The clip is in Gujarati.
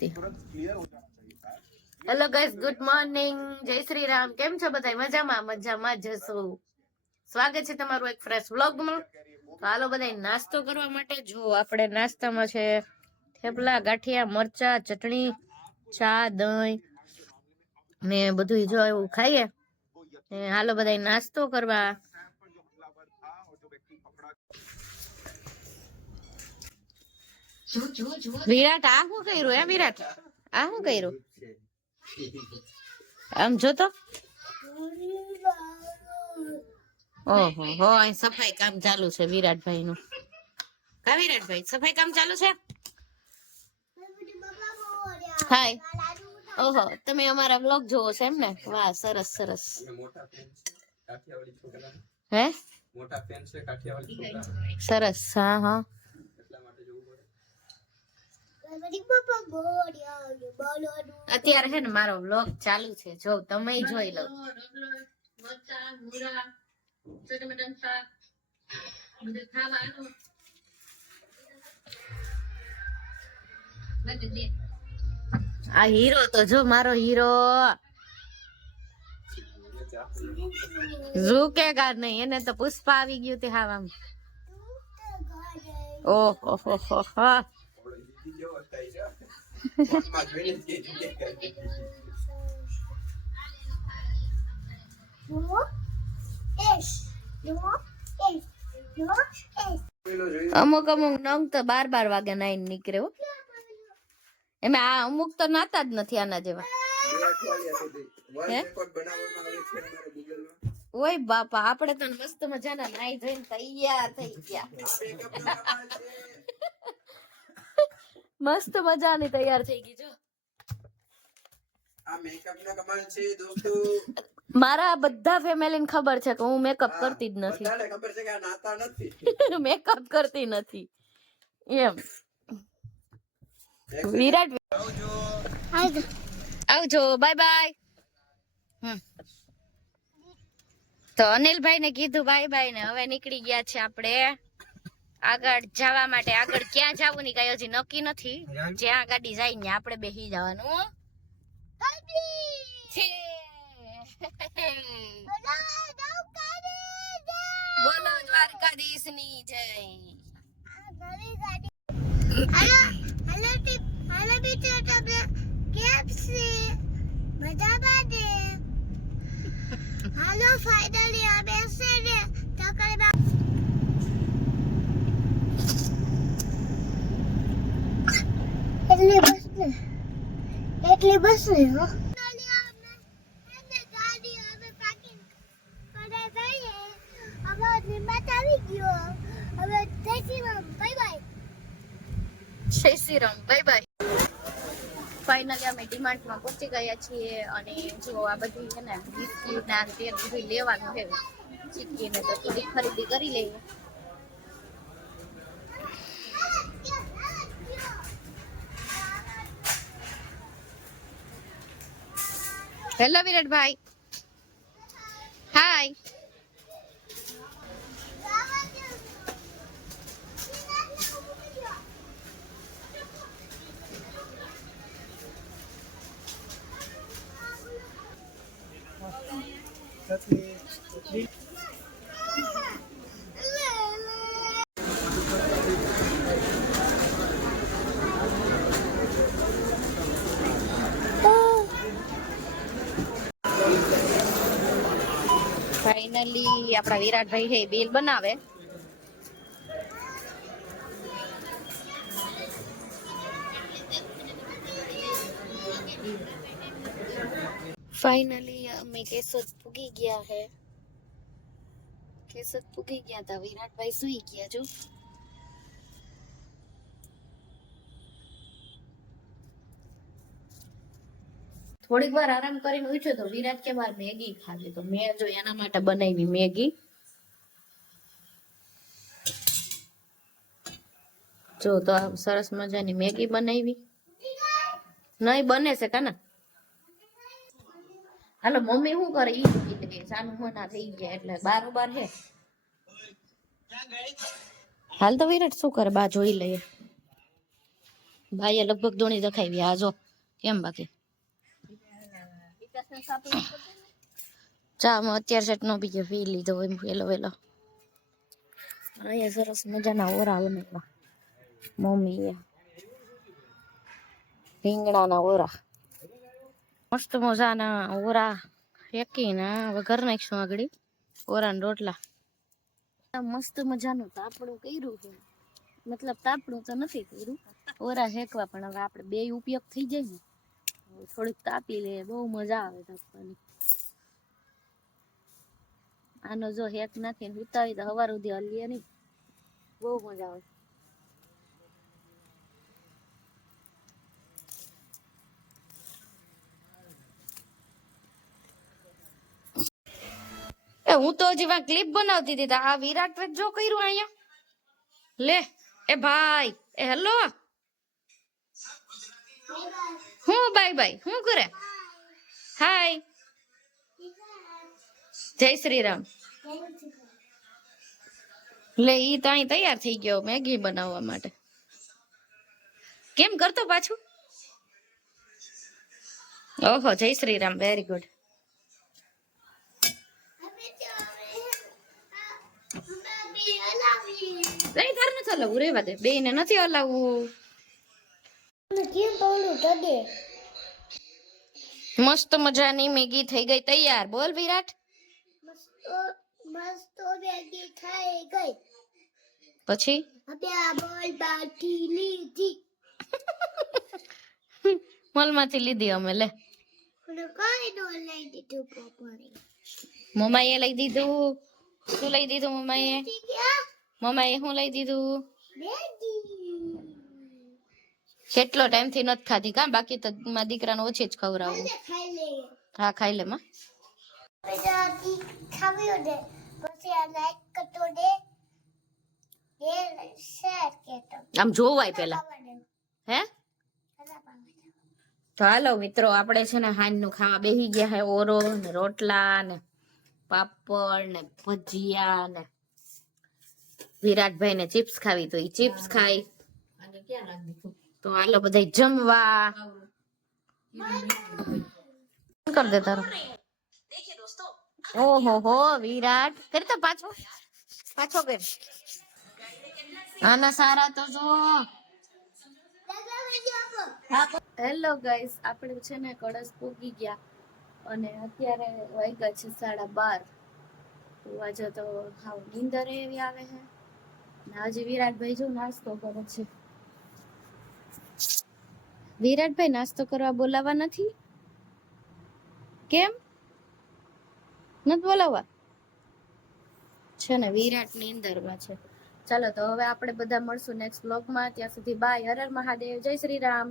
હતી. હેલો ગાઈસ, ગુડ મોર્નિંગ, જય શ્રી રામ. કેમ છો બધા? મજામાં? મજામાં જશો. સ્વાગત છે તમારું એક ફ્રેશ વ્લોગમાં. તો હાલો બધા નાસ્તો કરવા માટે. જો આપણે નાસ્તામાં છે થેપલા, ગાંઠિયા, મરચા, ચટણી, ચા, દહીં ને બધું જો એવું ખાઈએ. હાલો બધા નાસ્તો કરવા. વિરાટ આ શું કર્યું? વિરાટ આ શું કર્યું? આમ જોતો. ઓહો હો, અહીં સફાઈ કામ ચાલુ છે વિરાટભાઈ નું. કા વિરાટભાઈ, સફાઈ કામ ચાલુ છે? હાય. ઓહો, તમે અમારા વ્લોગ જોવો છો એમ ને? વાહ, સરસ સરસ. હે મોટા ફેન છે કાઠિયાવાડી છોકરા. સરસ. હા હા. અત્યારે છે ને મારો વ્લોગ ચાલુ છે, જો તમે જોઈ લો. આ હીરો તો જો મારો હીરો ઝૂકેગા નહીં. એને તો પુષ્પા આવી ગયું તે હાવ આમ. ઓહો હો હો હા. અમુક અમુક નંગ તો 12 વાગે નાઈને નીકળે. એમાં આ અમુક તો નાતા જ નથી આના જેવા. ઓય બાપા, આપણે તો મસ્ત મજાના નાઈ ધોઈને તૈયાર થઈ ગયા. મસ્ત મજાની તૈયાર થઈ ગઈ જો. આ મેકઅપ નો કમાલ છે દોસ્તો. મારા બધા ફેમિલીને ખબર છે કે હું મેકઅપ કરતી જ નથી. બધાને ખબર છે કે આ નાતા નથી. મેકઅપ કરતી નથી એમ. વિરાટ આવજો, બાય બાય. તો અનિલભાઈ ને કીધું બાય બાય ને હવે નીકળી ગયા છે આપણે આગળ જવા માટે. આગળ ક્યાં જવું ની કઈ હજી નક્કી નથી. જ્યાં ગાડી જાય ને આપણે બેસી જવાનું છે. બોલો દ્વારકાધીશ ની જય. હેલો બીજો તમને કેમ છે? મજામાં ને? હાલો ફાઇનલી અમે છે ને તકરીબન એટલી બસ ને હો. જય Shri Ram, bye bye. Finally અમે ડીમાર્ટમાં પહોંચી ગયા છીએ અને જો આ બધી છે ને બિસ્કીટ ના તે બધું લેવાનું છે. ચીકીને તો થોડી ખરીદી કરી લઈએ. હેલો વિરાટભાઈ, હાય. ફાઇનલી આપણા વિરાટભાઈ છે બિલ બનાવે. ફાઇનલી અમે કેશોદ પૂગી ગયા હે. કેશોદ પૂગી ગયા હતા. વિરાટભાઈ સુઈ ગયા જો. થોડીક વાર આરામ કરીને ઉઠ્યો તો વિરાટ કે બાર મેગી ખાધી. તો મેં જો એના માટે બનાવી મેગી. જો તો સરસ મજાની મેગી બનાવી. નહીં બને છે કાના. હાલો મમ્મી શું કરે ઈ કીધું. સાનું મોના થઈ ગયા એટલે બારોબાર હે. હાલ તો વિરાટ શું કરે બા જોઈ લઈએ. ભાઈએ લગભગ ધોણી દેખાવી. આ જો કેમ બાકી ચા માં અત્યારે સેટ નો બીજો પી લીધો હોય વેલો વેલો. અહીંયા સરસ મજાના ઓરા બનાવ્યા મમ્મીએ, રીંગણાના ઓરા, મસ્ત મજાના ઓરા શેકીને વઘાર નાખશું આગળ ઓરા ને રોટલા. મસ્ત મજાનું તાપડું કર્યું છે, મતલબ તાપડું તો નથી કર્યું, ઓરા શેકવા, પણ હવે આપણે બે ઉપયોગ થઈ જાય ને થોડીક તાપી લે, બહુ મજા આવે તાપવાની. આનો જો હેક નાખીને ઉતાવી તો હવાર સુધી હલીએ નહીં, બહુ મજા આવે. હું તો હજી વા ક્લિપ બનાવતી હતી, આ વિરાટ વેટ જો કર્યું અહીંયા લે. એ ભાઈ, એ હેલો, હું બાય બાય હું કરે? હાય, જય શ્રી રામ. લે ઈ તો અહીં તૈયાર થઈ ગયો મેગી બનાવવા માટે. કેમ કરતો પાછું? ઓહો, જય શ્રી રામ, વેરી ગુડ. તાર નથી હલાવવું, રેવા દે, બે ને નથી હલાવવું. મસ્ત મજાની મેગી થઈ ગઈ તૈયાર. બોલ વિરાટ. મસ્ત મેગી થઈ ગઈ. પછી મોલમાંથી લીધી અમે. લે મમ્માએ લઈ દીધું. શું લઈ દીધું મમ્માએ? મમ્માએ શું લઈ દીધું? કેટલો ટાઈમ થી નથી ખાધી કા? બાકી તો મારા દીકરાને ઓછી જ ખવડાવું. હા ખાઈ લે માં. આમ જોવાય પેલા હે. તો હાલો મિત્રો, આપણે છે ને હાંજ નું ખાવા બેસી ગયા હે. ઓરો ને રોટલા ને પાપડ ને ભજીયા ને વિરાટભાઈ ને ચિપ્સ ખાવી તો ઈ ચિપ્સ ખાઈ. તો હાલો બધા જમવા કર દે તારો. ઓહો હો વિરાટ, કરતો પાછો પાછો કર. આના સારા તો જો. હેલો ગાઈસ, આપણે છે ને કળશ પૂગી ગયા અને અત્યારે વાગ્યા છે 12:30. તો આજે તો હાવ નીંદર એવી આવે છે. આજે વિરાટભાઈ જો નાસ્તો કરે છે. વિરાટભાઈ નાસ્તો કરવા બોલાવા નથી? કેમ નથી બોલાવા? છે ને વિરાટ નીંદરમાં છે. ચાલો તો હવે આપણે બધા મળશું નેક્સ્ટ બ્લોગમાં. ત્યાં સુધી બાય. હર હર મહાદેવ, જય શ્રી રામ.